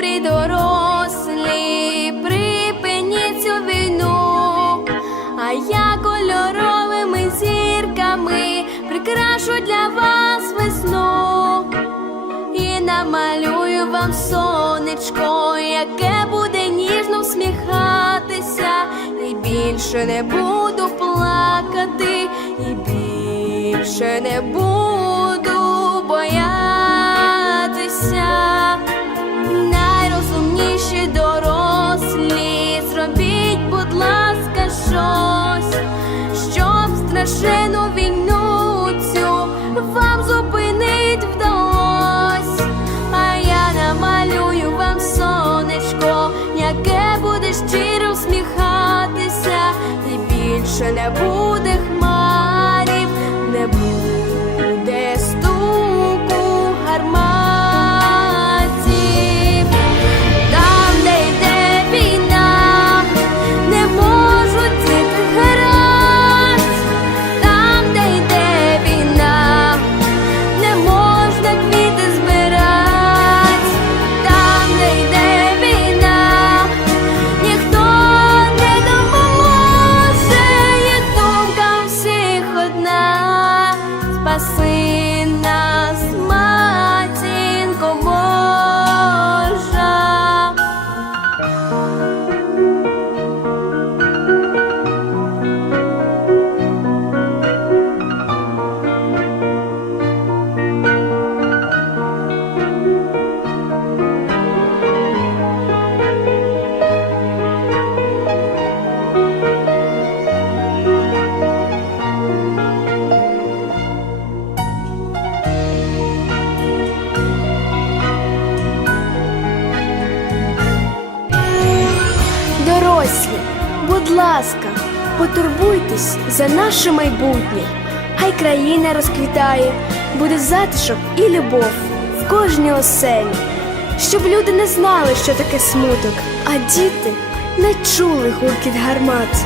добрі дорослі, припиніть цю війну, а я кольоровими зірками прикрашу для вас весну. І намалюю вам сонечко, яке буде ніжно всміхатися, і більше не буду плакати, і більше не буду страшену війну цю вам зупинить вдалось. А я намалюю вам сонечко, яке буде щиро всміхатися, і більше не буде одна. Спаси Дорослі, будь ласка, потурбуйтесь за наше майбутнє. Хай країна розквітає, буде затишок і любов в кожній оселі, щоб люди не знали, що таке смуток, а діти не чули гуркіт гармат.